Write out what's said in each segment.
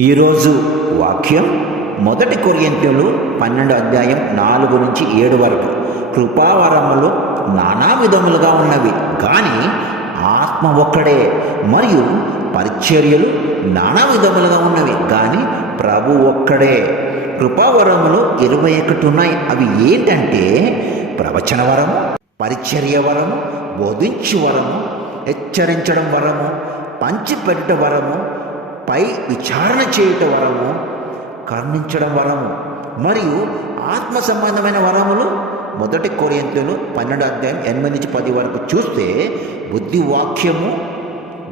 ఈరోజు వాక్యం మొదటి కొరియంతులు పన్నెండు అధ్యాయం నాలుగు నుంచి ఏడు వరకు. కృపావరములు నానా విధములుగా ఉన్నవి. కానీ ఆత్మ ఒక్కడే. మరియు పరిచర్యలు నానా విధములుగా ఉన్నవి. కానీ ప్రభు ఒక్కడే. కృపావరములు ఇరవై ఒకటి ఉన్నాయి. అవి ఏంటంటే ప్రవచన వరము పరిచర్య వరము బోధించు వరము హెచ్చరించడం వరము పంచిపెట్ట వరము పై విచారణ చేయుట వరము కర్ణించడం వరము మరియు ఆత్మ సంబంధమైన వరములు మొదటి కొరియంతులు పన్నెండు అధ్యాయం ఎనిమిది నుంచి పది వరకు చూస్తే బుద్ధి వాక్యము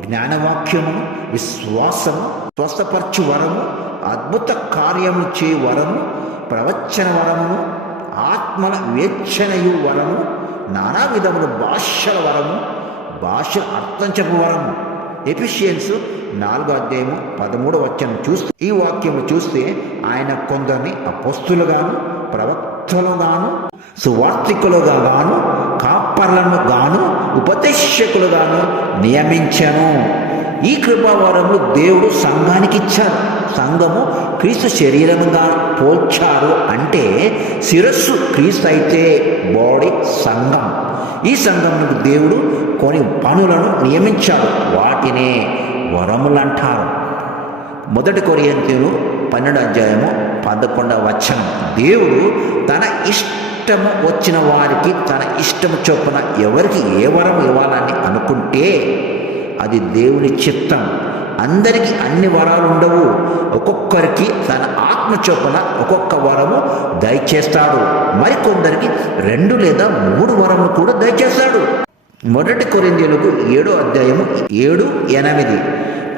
జ్ఞానవాక్యము విశ్వాసము స్వస్థపరచు వరము అద్భుత కార్యము చే వరము ప్రవచన వరము ఆత్మల వేచ్చనయు వరము నానా విధముల భాషల వరము భాష అర్థం చెప్పు వరము. ఎఫిషియన్స్ నాలుగో అధ్యాయము పదమూడవ వచ్చను చూస్తే ఈ వాక్యము చూస్తే ఆయన కొందరిని అపోస్తులుగాను ప్రవక్తలుగాను సువార్థికులుగా గాను కాపర్లను గాను ఉపదేశకులుగాను నియమించను. ఈ కృపావరములు దేవుడు సంఘానికి ఇచ్చారు సంఘము క్రీస్తు శరీరముగా పోల్చారు అంటే శిరస్సు క్రీస్తు అయితే బాడీ సంఘం. ఈ సంఘమునకు దేవుడు కొన్ని పనులను నియమించాడు. వాటినే వరములు అంటారు. మొదటి కొరియంతీలు పన్నెండు అధ్యాయము పదకొండవ వచనం. దేవుడు తన ఇష్టము వచ్చిన వారికి తన ఇష్టము చొప్పున ఎవరికి ఏ వరం ఇవ్వాలని అనుకుంటే అది దేవుని చిత్తం. అందరికీ అన్ని వరాలు ఉండవు. ఒక్కొక్కరికి తన ఆత్మ చొప్పున ఒక్కొక్క వరము దయచేస్తాడు. మరికొందరికి రెండు లేదా మూడు వరములు కూడా దయచేస్తాడు. మొదటి కొరిందీలకు ఏడో అధ్యాయము ఏడు ఎనిమిది.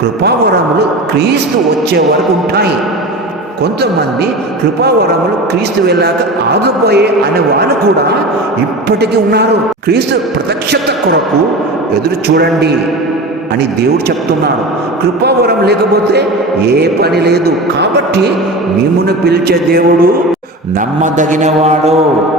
కృపావరములు క్రీస్తు వచ్చే వరకు ఉంటాయి. కొంతమంది కృపావరములు క్రీస్తు వెళ్ళాక ఆగిపోయే అనే వాళ్ళు కూడా ఇప్పటికీ ఉన్నారు. క్రీస్తు ప్రత్యక్షత కొరకు ఎదురు చూడండి. అని దేవుడు చెప్తున్నాడు. కృపావరం లేకపోతే ఏ పని లేదు. కాబట్టి మిమ్మును పిలిచే దేవుడు నమ్మదగినవాడు.